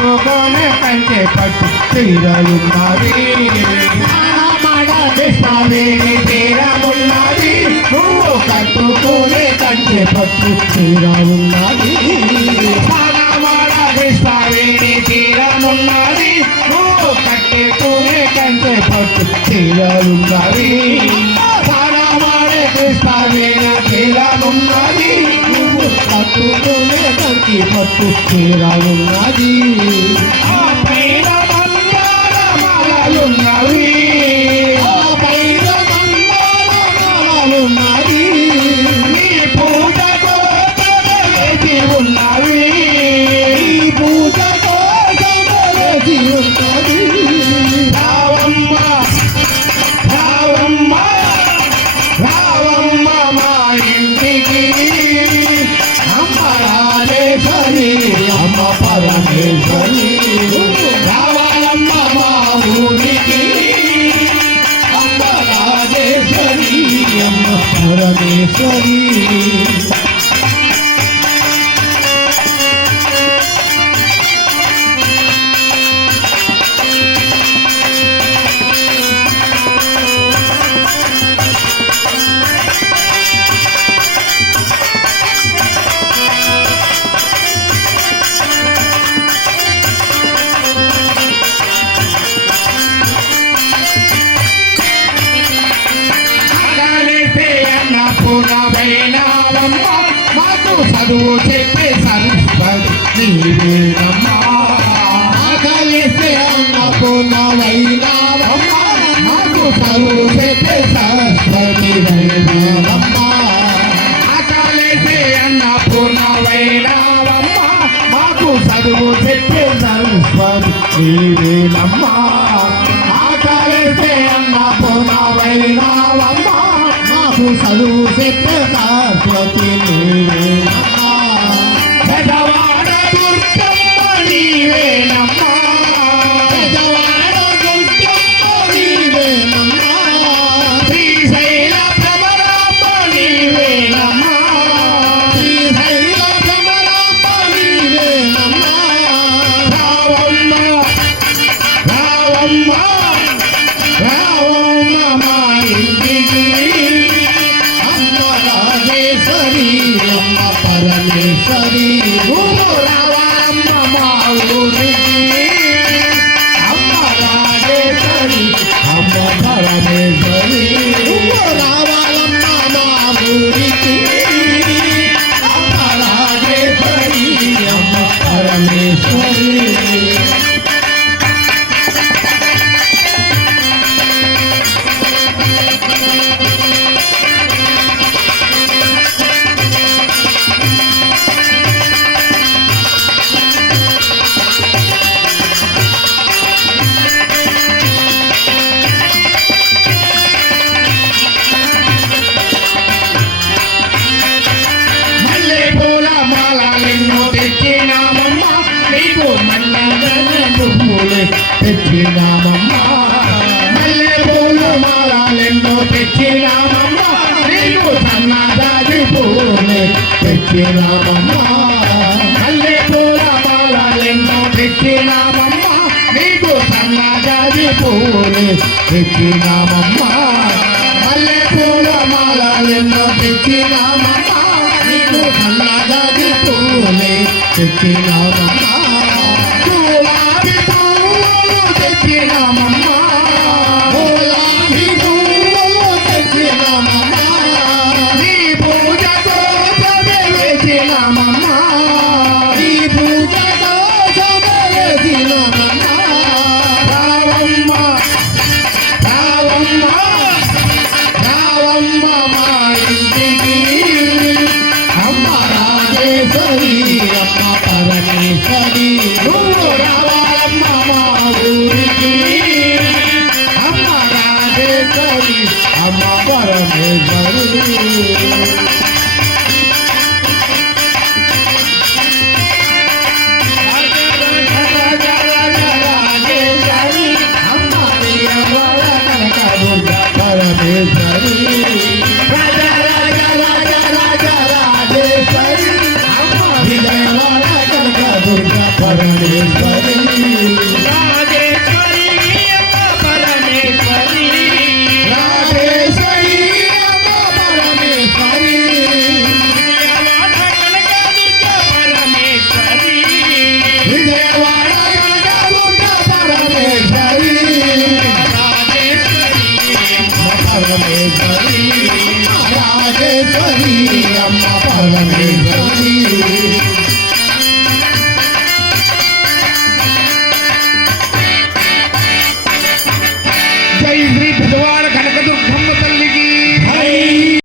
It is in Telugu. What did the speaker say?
కట్టుకోనే కంచె పట్టు తీరలున్నది స్వామిని తీరమున్నది నువ్వు కట్టుకోనే కంచె పట్టు తీరలున్నది స్వామిని తీరమున్నది నువ్వు కట్టుకోనే కంచె పట్టు తీరలున్నది స్వామిని తీరమున్నది కట్టుకునే కంచి పట్టు తీరాలున్నది ఆ పైన మందారమాలలున్నవి ఆ పైన మందారమాలలున్నవి నీ పూజ కోసమేసి ఉన్నవి నీ పూజ కోసమేసి ఉన్నది రావమ్మ రావమ్మ రావమ్మ మా ఇంటికి అమ్మ పరమేశ్వరి రావాలమ్మ మా ఊరికి అమ్మ రాజేశ్వరి అమ్మ పరమేశ్వరి పూర్ణమైనవమ్మ మాకు చదువు చెప్పే సరస్వతి నీవేనమ్మా ఆకలిస్తే అన్న పూర్ణమైనవమ్మ మాకు చదువు చెప్పే సరస్వతి నీవేనమ్మా ఆకలిస్తే అన్న పూర్ణమైనవమ్మ మాకు చదువు చెప్పే సరస్వతి నీవేనమ్మా ఆకలిస్తే అన్న పూర్ణమైనవమ్మ చదువు చెప్పే సరస్వతి నీవేనమ్మా పెదవాడ దుర్గమ్మ నీవేనమ్మా పెదవాడ దుర్గమ్మ నీవేనమ్మా శ్రీశైల భ్రమరాంబ నీవేనమ్మా శ్రీశైల భ్రమరాంబ నీవేనమ్మా రావమ్మ రావమ్మ రావమ్మ మా ఇంటికి అమ్మ పరమేశ్వరి రావమ్మ మా ఊరికి అమ్మ రాజేశ్వరి అమ్మ పరమేశ్వరి రావాలమ్మ మా ఊరికి అమ్మ రాజేశ్వరి అమ్మ పరమేశ్వరి తెచ్చినామమ్మ మల్లె పూలు మాలెన్నో తెచ్చినామమ్మ నీకు సన్నజాజి పూలే తెచ్చినామమ్మ మల్లె పూల మాలెన్నో తెచ్చినామమ్మ నీకు సన్నజాజి పూలే తెచ్చినామమ్మ మల్లె పూల మాలెన్నో తెచ్చినామమ్మ నీకు సన్నజాజి పూలే తెచ్చినామమ్మ పరమేశ్వరి రావాలమ్మ మా ఊరికి అమ్మ రాజేశ్వరి అమ్మ పరమేశ్వరి Parame, రాజేశ్వరి అమ్మ పరమేశ్వరి